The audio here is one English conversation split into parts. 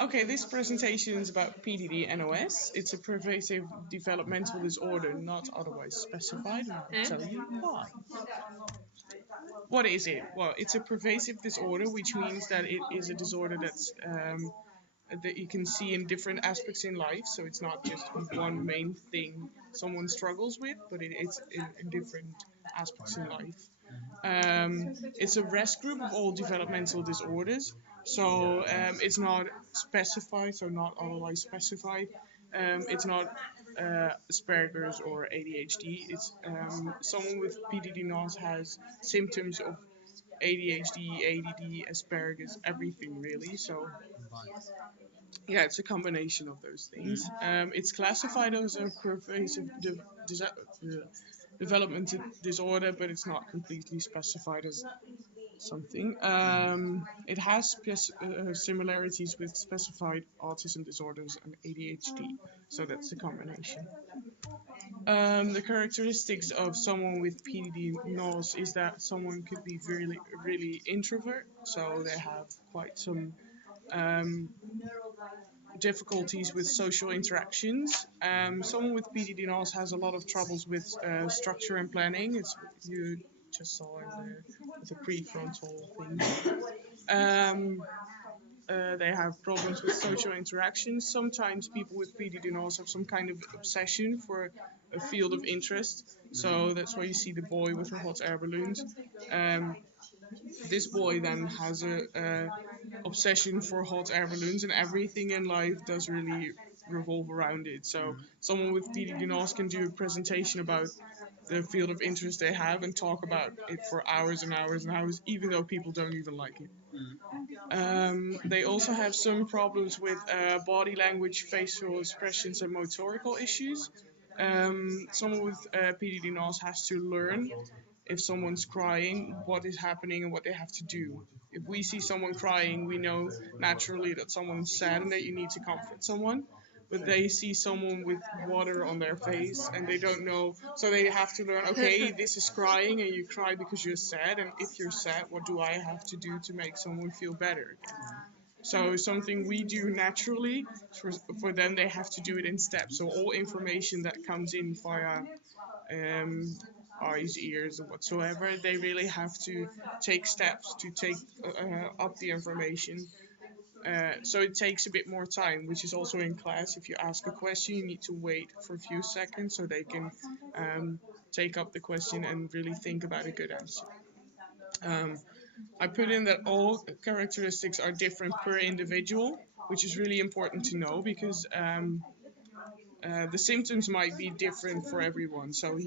Okay, this presentation is about PDD NOS. It's a pervasive developmental disorder not otherwise specified, and I'll tell you why. What is it? Well, it's a pervasive disorder, which means that it is a disorder that you can see in different aspects in life. So it's not just one main thing someone struggles with, but it's in different aspects in life. It's a rest group of all developmental disorders. So it's not specified, so not otherwise specified. It's not Asperger's or ADHD. It's someone with PDD-NOS has symptoms of ADHD, ADD, Asperger's, everything really. So yeah, it's a combination of those things. It's classified as a pervasive developmental disorder, but it's not completely specified as something. It has similarities with specified autism disorders and ADHD, so that's the combination. The characteristics of someone with PDD-NOS is that someone could be really, really introvert, so they have quite some difficulties with social interactions. Someone with PDD-NOS has a lot of troubles with structure and planning. It's you just saw in the prefrontal thing. They have problems with social interactions. Sometimes people with PDD-NOS have some kind of obsession for a field of interest. So that's why you see the boy with the hot air balloons. This boy then has a obsession for hot air balloons, and everything in life does really revolve around it. So someone with PDD-NOS can do a presentation about the field of interest they have and talk about it for hours and hours and hours, even though people don't even like it. They also have some problems with body language, facial expressions, and motorical issues. Someone with PDD-NOS has to learn if someone's crying, what is happening and what they have to do. If we see someone crying, we know naturally that someone's sad and that you need to comfort someone. But they see someone with water on their face and they don't know, so they have to learn, okay, this is crying and you cry because you're sad, and if you're sad, what do I have to do to make someone feel better again? So something we do naturally, for them they have to do it in steps. So all information that comes in via eyes, ears, or whatsoever, they really have to take steps to take up the information. So it takes a bit more time, which is also in class. If you ask a question, you need to wait for a few seconds so they can take up the question and really think about a good answer. I put in that all characteristics are different per individual, which is really important to know because the symptoms might be different for everyone. So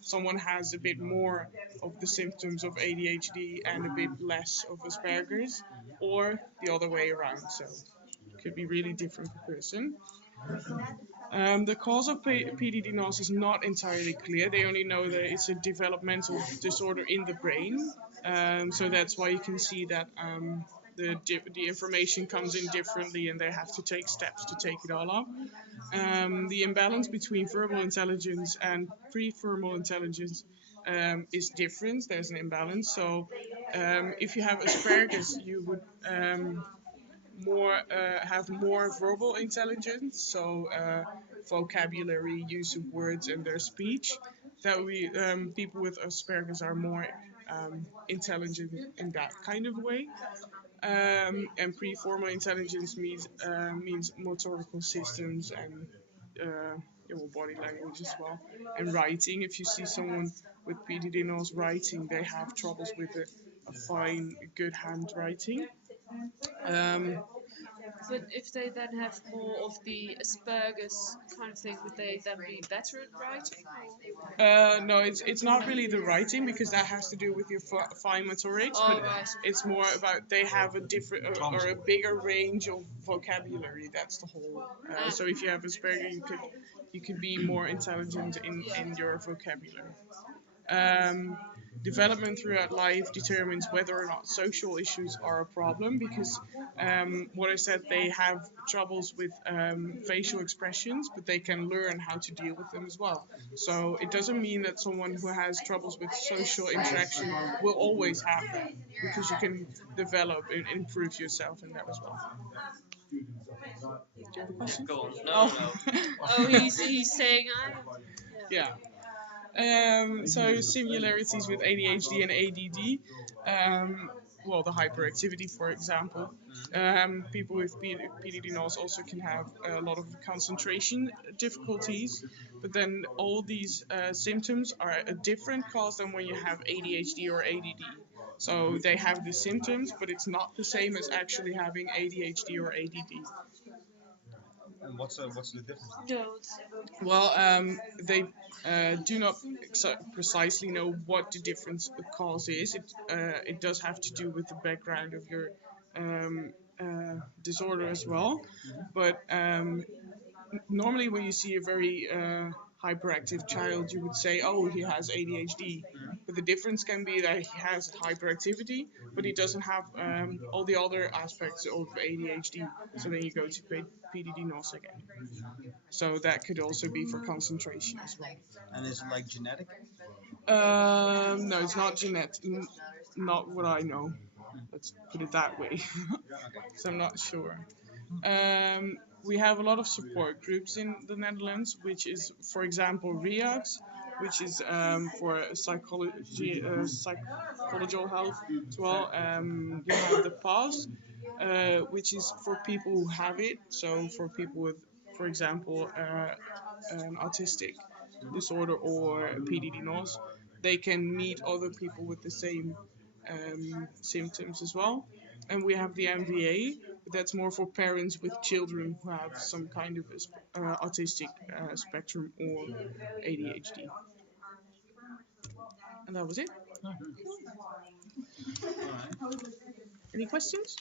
someone has a bit more of the symptoms of ADHD and a bit less of Asperger's, or the other way around. So it could be really different per person. The cause of PDD-NOS is not entirely clear. They only know that it's a developmental disorder in the brain. So that's why you can see that the information comes in differently and they have to take steps to take it all up. The imbalance between verbal intelligence and prefrontal intelligence is different. There's an imbalance. So if you have Asperger's, you would have more verbal intelligence, so vocabulary, use of words, and their speech. That we people with Asperger's are more intelligent in that kind of way. And preformal intelligence means motorical systems and body language as well, and writing. If you see someone with PDD-NOS writing, they have troubles with a fine, good handwriting. But if they then have more of the Asperger's kind of thing, would they then be better at writing? No, it's not really the writing because that has to do with your fine motorics, Oh, but right. it's more about they have a different or a bigger range of vocabulary. That's the whole. So if you have Asperger, you could be more intelligent in your vocabulary. Um, development throughout life determines whether or not social issues are a problem because what I said, they have troubles with facial expressions, but they can learn how to deal with them as well. So it doesn't mean that someone who has troubles with social interaction will always have that, because you can develop and improve yourself in that as well. Do you have a question? Go on. No, Oh. no, no. Oh, he's saying I. Yeah. Yeah. So similarities with ADHD and ADD. Well, the hyperactivity, for example. People with PDD NOS also can have a lot of concentration difficulties, but then all these symptoms are a different cause than when you have ADHD or ADD. So they have the symptoms, but it's not the same as actually having ADHD or ADD. And what's the difference? No. Well, they do not precisely know what the difference cause is. It does have to do with the background of your disorder as well. But normally, when you see a very hyperactive child, you would say, "Oh, he has ADHD." But the difference can be that he has hyperactivity, but he doesn't have all the other aspects of ADHD. So then you go to PDD NOS again. So that could also be for concentration as well. And is it like genetic? No, it's not genetic. Not what I know. Let's put it that way. So I'm not sure. We have a lot of support groups in the Netherlands, which is, for example, REACS, which is for psychological health as well. You have the PAS, which is for people who have it. So for people with, for example, an autistic disorder or a PDD NOS, they can meet other people with the same symptoms as well. And we have the MVA, but that's more for parents with children who have some kind of autistic spectrum or ADHD. And that was it. All right. Any questions?